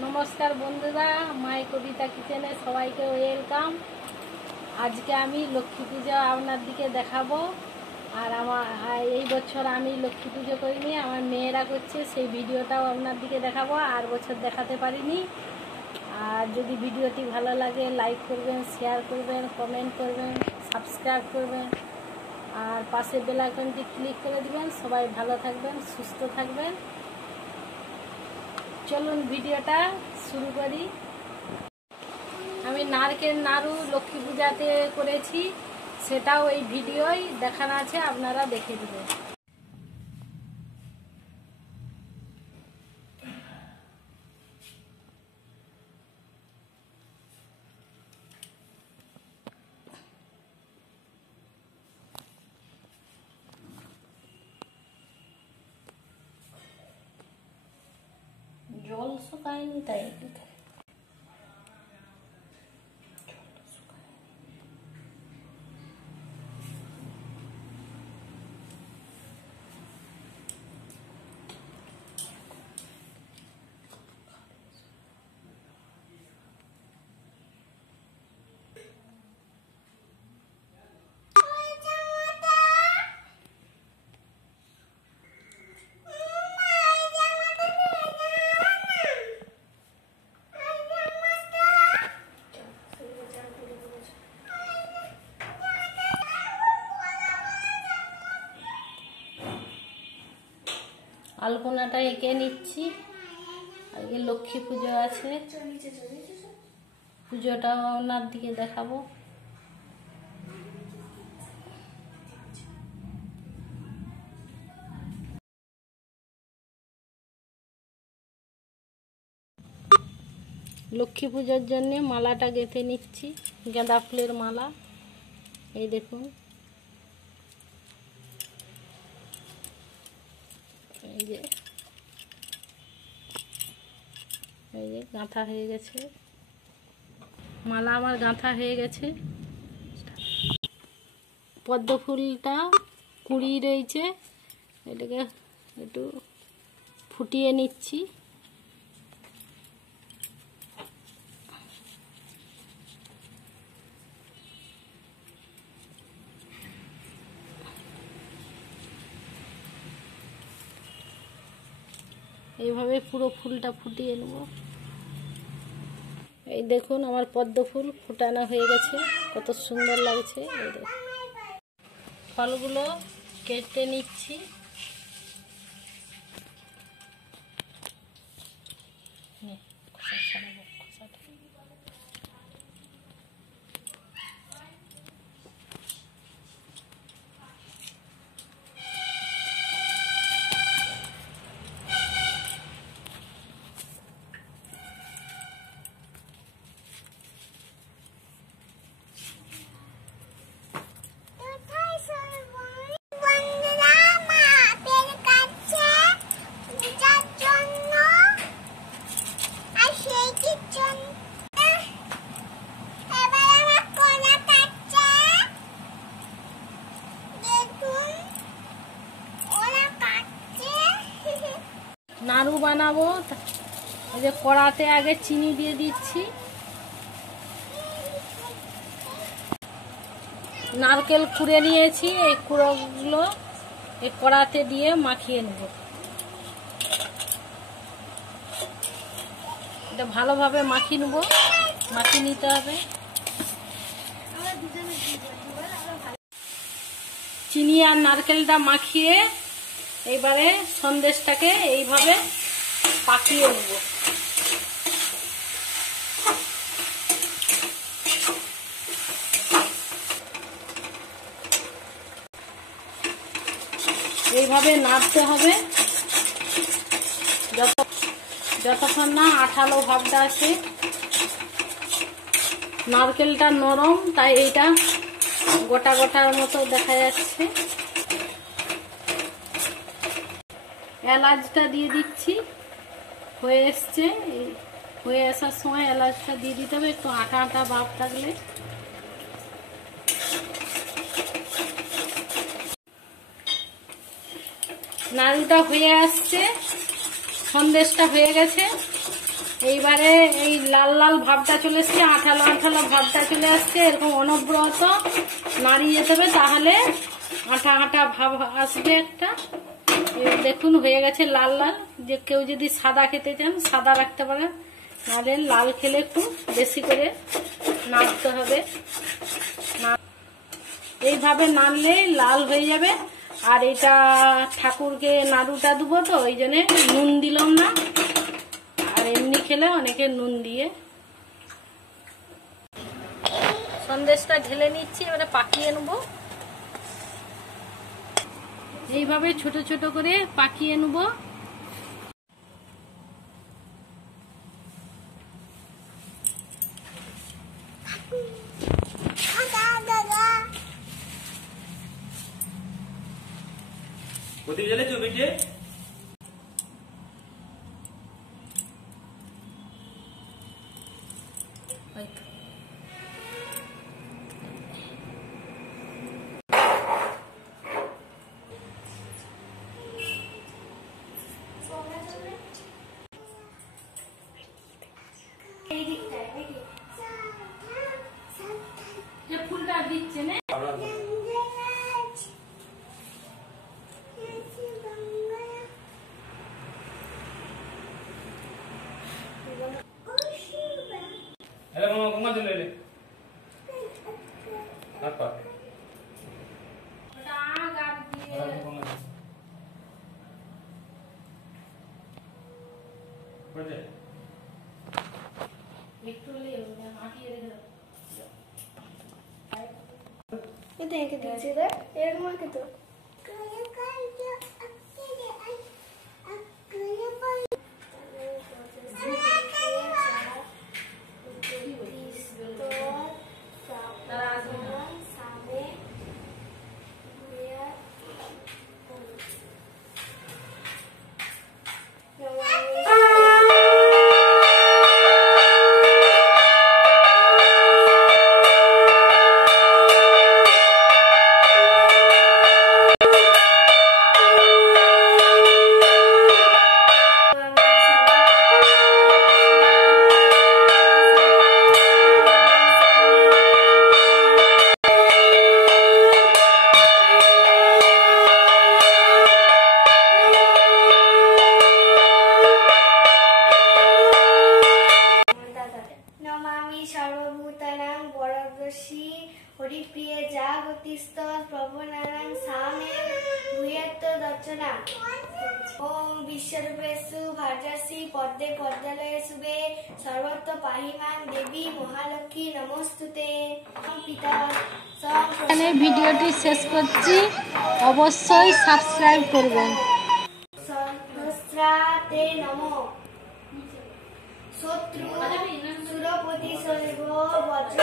नमस्कार बंधुरा माई कविता किचेने सबाइके वेलकाम। आज के आमी लक्ष्मी पूजा आपनार दिके देखाबो और এই বছর আমি লক্ষ্মী পুজো করিনি, আমার মেয়েরা করছে, সেই ভিডিওটাও আপনার দিকে দেখাবো। আর বছর দেখাতে পারিনি। আর যদি ভিডিওটি ভালো লাগে লাইক করবেন, শেয়ার করবেন, কমেন্ট করবেন, সাবস্ক্রাইব করবেন আর পাশে বেল আইকনটি ক্লিক করে দিবেন। সবাই ভালো থাকবেন, সুস্থ থাকবেন। চলুন ভিডিওটা শুরু করি। আমি নারকেল নাড়ু লক্ষ্মী পূজাতে করেছি, সেটাও এই ভিডিওই দেখানো আছে, আপনারা দেখে দিবেন। জল শুকায়নি তাই আলপনাটা এঁকে নিচ্ছি। আজকে লক্ষ্মী পুজো আছে, পুজোটাও আপনার দিকে দেখাবো। লক্ষ্মী পুজোর জন্য মালাটা গেঁথে নিচ্ছি, গাঁদা ফুলের মালা। এই দেখুন, এই যে গাঁথা হয়ে গেছে, মালা আমার গাঁথা হয়ে গেছে। পদ্ম ফুলটা কুড়ি রয়েছে, এটাকে একটু ফুটিয়ে নিচ্ছি। এইভাবে পুরো ফুলটা ফুটিয়ে নেব। এই দেখুন আমার পদ্ম ফুল ফুটানো হয়ে গেছে, কত সুন্দর লাগছে। এই দেখুন ফলগুলো কেটে নিচ্ছি। নাড়ু বানাবো, এই যে কড়াতে আগে চিনি দিয়ে দিচ্ছি, নারকেল কুড়ে নিয়েছি, এই কুড়োগুলো এই কড়াতে দিয়ে মাখিয়ে নেব। এটা ভালোভাবে মাখিয়ে নেব, মাখিয়ে নিতে হবে। চিনি আর নারকেলটা মাখিয়ে এইবারে সন্দেশটাকে এইভাবে পাকিয়ে নেব। এইভাবে নাড়তে হবে যতক্ষণ না আঠালো ভাবটা আসে। নারকেলটা নরম, তাই এইটা গোটা গোটার মতো দেখা যাচ্ছে। এলাচটা দিয়ে দিচ্ছি, হয়ে এসছে। হয়ে আসার সময় এলাচটা দিয়ে দিতে হবে, একটু আটা আটা ভাব থাকলে। নাড়ুটা হয়ে আসছে, সন্দেশটা হয়ে গেছে। এইবারে এই লাল লাল ভাবটা চলে এসছে, আঠালো আঠালো ভাবটা চলে আসছে, এরকম অনবরত নাড়িয়ে যেতে হবে, তাহলে আঠা আঠা ভাব আসবে একটা। দেখুন হয়ে গেছে লাল লাল। যে কেউ যদি সাদা খেতে চান সাদা রাখতে পারেন, নাহলে লাল খেলে একটু বেশি করে নাড়তে হবে। এইভাবে নাড়লে লাল হয়ে যাবে। আর এটা ঠাকুরকে নাড়ুটা দেবো তো ওই জন্য নুন দিলাম না, আর এমনি খেলে অনেকে নুন দিয়ে। সন্দেশটা ঢেলে নিচ্ছি, এবারে পাকিয়ে নেব। এইভাবে ছোট ছোট করে পাকিয়ে নেব। প্রদীপ জ্বালিয়েছো বেটে? ফুলটা দিচ্ছে না Alam mo kung ano lele. Apa? Itu yang kita cerita, yang mana kita? হরিপ্রিয়ে জাগতিস্তর প্রভুনারায়ণ সামে ভূয়ত্ত দর্শনা ওম বিশ্বরূপেষু ভার্যাসি পদ্মে পদ্মালয়ে শুভে সর্বত্র পাহিমাং দেবী মহালক্ষ্মী নমস্তুতে। পিতা এখানে ভিডিওটি শেষ করছি, অবশ্যই সাবস্ক্রাইব করবেন। সহস্রাতে নমঃ। শত্রু সুরপতি সৈব বজ্র